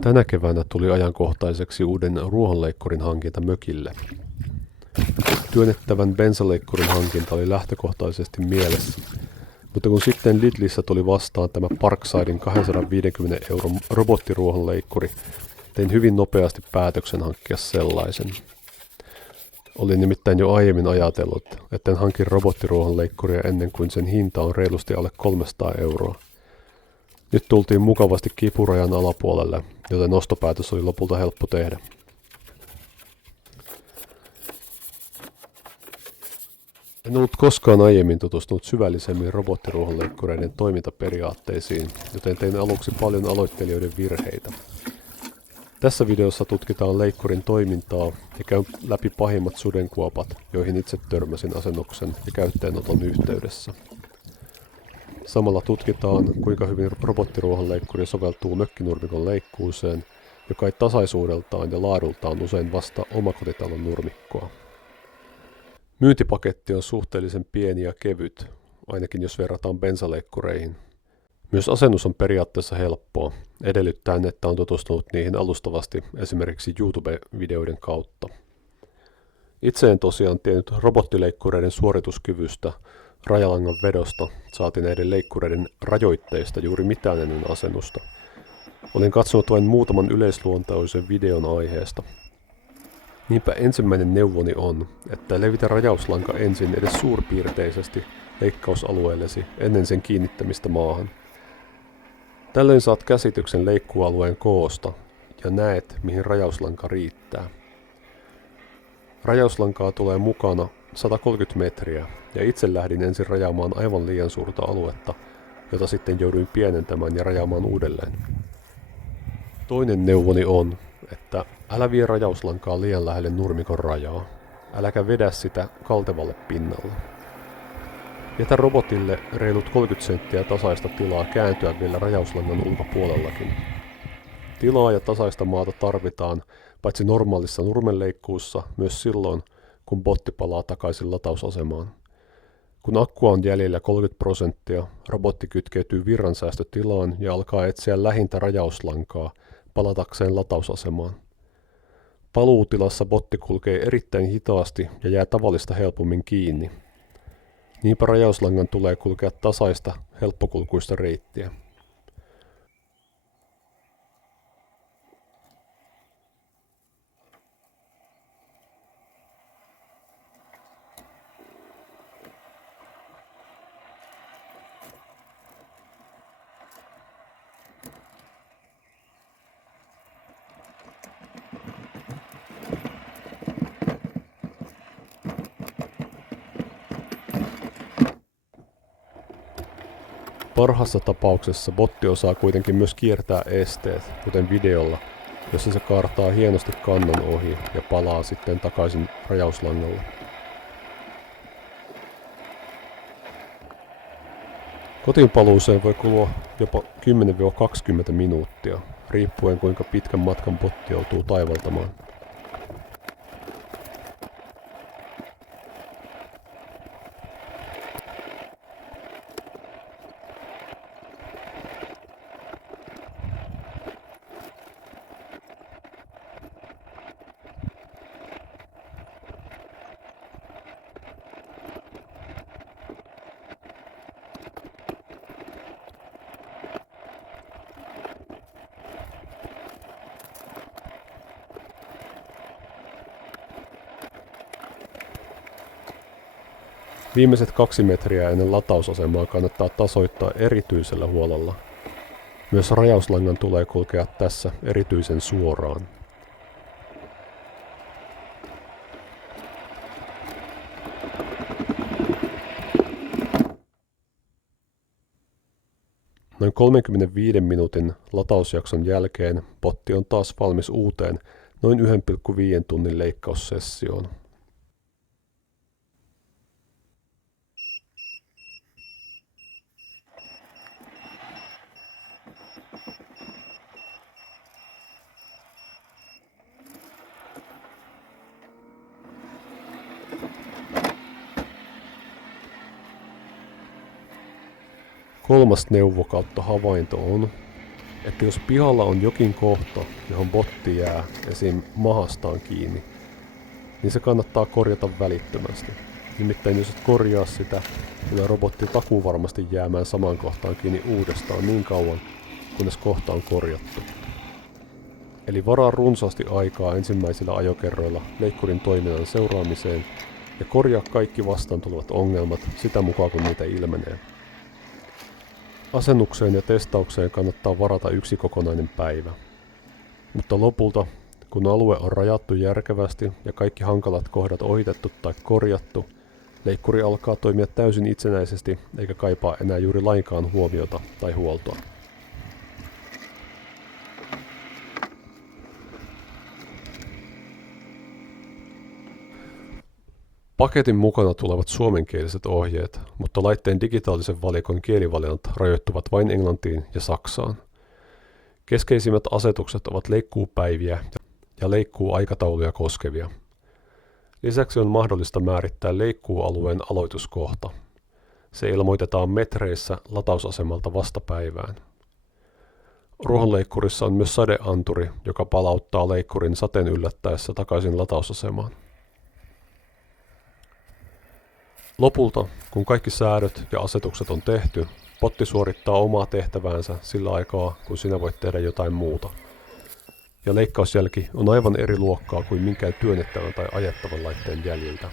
Tänä keväänä tuli ajankohtaiseksi uuden ruohonleikkurin hankinta mökille. Työnnettävän bensaleikkurin hankinta oli lähtökohtaisesti mielessä, mutta kun sitten Lidlissä tuli vastaan tämä Parksidein 250 € robottiruohonleikkuri, tein hyvin nopeasti päätöksen hankkia sellaisen. Olin nimittäin jo aiemmin ajatellut, etten hankin robottiruohonleikkuria ennen kuin sen hinta on reilusti alle 300 €. Nyt tultiin mukavasti kipurajan alapuolelle, joten ostopäätös oli lopulta helppo tehdä. En ollut koskaan aiemmin tutustunut syvällisemmin robottiruohonleikkureiden toimintaperiaatteisiin, joten tein aluksi paljon aloittelijoiden virheitä. Tässä videossa tutkitaan leikkurin toimintaa ja käyn läpi pahimmat sudenkuopat, joihin itse törmäsin asennuksen ja käyttöönoton yhteydessä. Samalla tutkitaan, kuinka hyvin robottiruohonleikkuri soveltuu mökkinurmikon leikkuuseen, joka ei tasaisuudeltaan ja laadultaan usein vastaa omakotitalon nurmikkoa. Myyntipaketti on suhteellisen pieni ja kevyt, ainakin jos verrataan bensaleikkureihin. Myös asennus on periaatteessa helppoa, edellyttäen, että on tutustunut niihin alustavasti esimerkiksi YouTube-videoiden kautta. Itse en tosiaan tiennyt robottileikkureiden suorituskyvystä, rajalangan vedosta, saati näiden leikkureiden rajoitteista juuri mitään ennen asennusta. Olin katsonut vain muutaman yleisluontoisen videon aiheesta. Niinpä ensimmäinen neuvoni on, että levitä rajauslanka ensin edes suurpiirteisesti leikkausalueellesi ennen sen kiinnittämistä maahan. Tällöin saat käsityksen leikkualueen koosta ja näet, mihin rajauslanka riittää. Rajauslankaa tulee mukana 130 metriä ja itse lähdin ensin rajaamaan aivan liian suurta aluetta, jota sitten jouduin pienentämään ja rajaamaan uudelleen. Toinen neuvoni on, että älä vie rajauslankaa liian lähelle nurmikon rajaa. Äläkä vedä sitä kaltevalle pinnalle. Jätä robotille reilut 30 senttiä tasaista tilaa kääntyä vielä rajauslangan ulkopuolellakin. Tilaa ja tasaista maata tarvitaan paitsi normaalissa nurmenleikkuussa myös silloin, kun botti palaa takaisin latausasemaan. Kun akkua on jäljellä 30%, robotti kytkeytyy virransäästötilaan ja alkaa etsiä lähintä rajauslankaa palatakseen latausasemaan. Paluutilassa botti kulkee erittäin hitaasti ja jää tavallista helpommin kiinni. Niinpä rajauslangan tulee kulkea tasaista, helppokulkuista reittiä. Parhaassa tapauksessa botti osaa kuitenkin myös kiertää esteet, kuten videolla, jossa se kaartaa hienosti kannon ohi ja palaa sitten takaisin rajauslangalle. Kotiinpaluuseen voi kulua jopa 10-20 minuuttia, riippuen kuinka pitkän matkan botti joutuu taivaltamaan. Viimeiset 2 metriä ennen latausasemaa kannattaa tasoittaa erityisellä huolella. Myös rajauslangan tulee kulkea tässä erityisen suoraan. Noin 35 minuutin latausjakson jälkeen botti on taas valmis uuteen noin 1,5 tunnin leikkaussessioon. Kolmas neuvo kautta havainto on, että jos pihalla on jokin kohta, johon botti jää esim. Mahastaan kiinni, niin se kannattaa korjata välittömästi. Nimittäin jos et korjaa sitä, tulee robotti takuuvarmasti jäämään samaan kohtaan kiinni uudestaan niin kauan, kunnes kohta on korjattu. Eli varaa runsaasti aikaa ensimmäisillä ajokerroilla leikkurin toiminnan seuraamiseen ja korjaa kaikki vastaan tulevat ongelmat sitä mukaan kun niitä ilmenee. Asennukseen ja testaukseen kannattaa varata yksi kokonainen päivä. Mutta lopulta, kun alue on rajattu järkevästi ja kaikki hankalat kohdat ohitettu tai korjattu, leikkuri alkaa toimia täysin itsenäisesti eikä kaipaa enää juuri lainkaan huomiota tai huoltoa. Paketin mukana tulevat suomenkieliset ohjeet, mutta laitteen digitaalisen valikon kielivalinnat rajoittuvat vain Englantiin ja Saksaan. Keskeisimmät asetukset ovat leikkuupäiviä ja leikkuuaikatauluja koskevia. Lisäksi on mahdollista määrittää leikkuualueen aloituskohta. Se ilmoitetaan metreissä latausasemalta vastapäivään. Ruohonleikkurissa on myös sadeanturi, joka palauttaa leikkurin sateen yllättäessä takaisin latausasemaan. Lopulta, kun kaikki säädöt ja asetukset on tehty, botti suorittaa omaa tehtäväänsä sillä aikaa, kun sinä voit tehdä jotain muuta. Ja leikkausjälki on aivan eri luokkaa kuin minkään työnnettävän tai ajettavan laitteen jäljiltä.